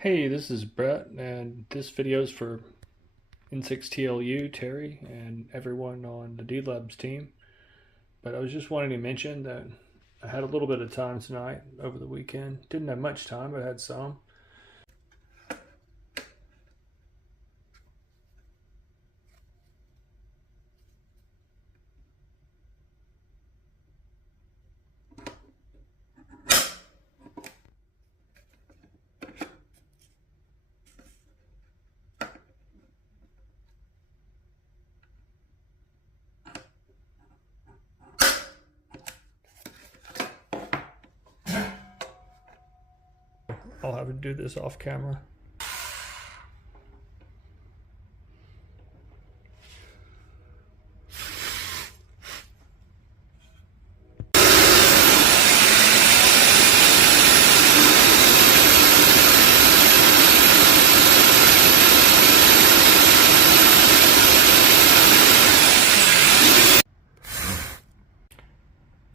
Hey, this is Brett, and this video is for N6TLU, Terry, and everyone on the D-Labs team. But I was just wanting to mention that I had a little bit of time tonight over the weekend. Didn't have much time, but I had some. I'll have to do this off camera.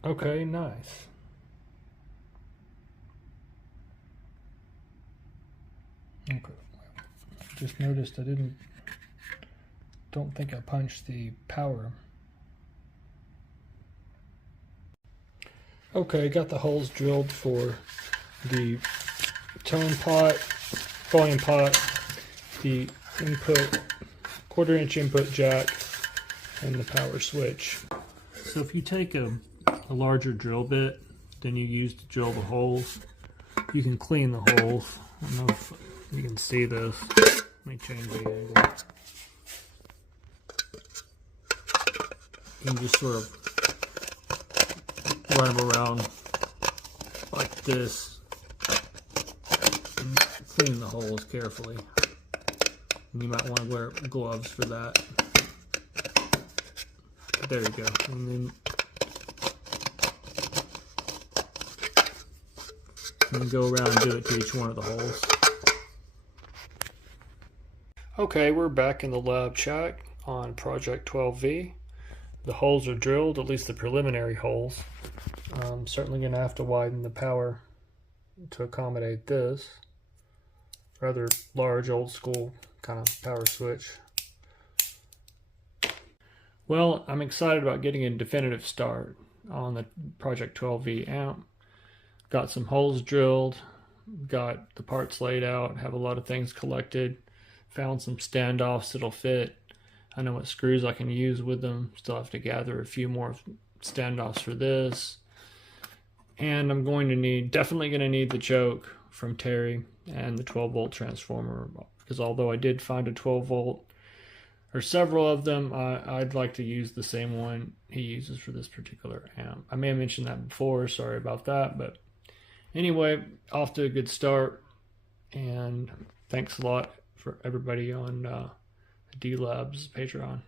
Okay, nice. Okay. Just noticed I don't think I punched the power. Okay, got the holes drilled for the tone pot, volume pot, the input, quarter-inch input jack, and the power switch. So if you take a larger drill bit than you use to drill the holes, you can clean the holes. I don't know if you can see this. Let me change the angle. You can just sort of run them around like this and clean the holes carefully. And you might want to wear gloves for that. There you go. And then go around and do it to each one of the holes. Okay, we're back in the lab chat on Project 12V. The holes are drilled, at least the preliminary holes. I'm certainly going to have to widen the power to accommodate this. Rather large, old school kind of power switch. Well, I'm excited about getting a definitive start on the Project 12V amp. Got some holes drilled, got the parts laid out, have a lot of things collected, found some standoffs that'll fit. I know what screws I can use with them. Still have to gather a few more standoffs for this. And I'm definitely going to need the choke from Terry and the 12-volt transformer, because although I did find a 12-volt, or several of them, I'd like to use the same one he uses for this particular amp. I may have mentioned that before, sorry about that, but anyway, off to a good start, and thanks a lot for everybody on D-Labs Patreon.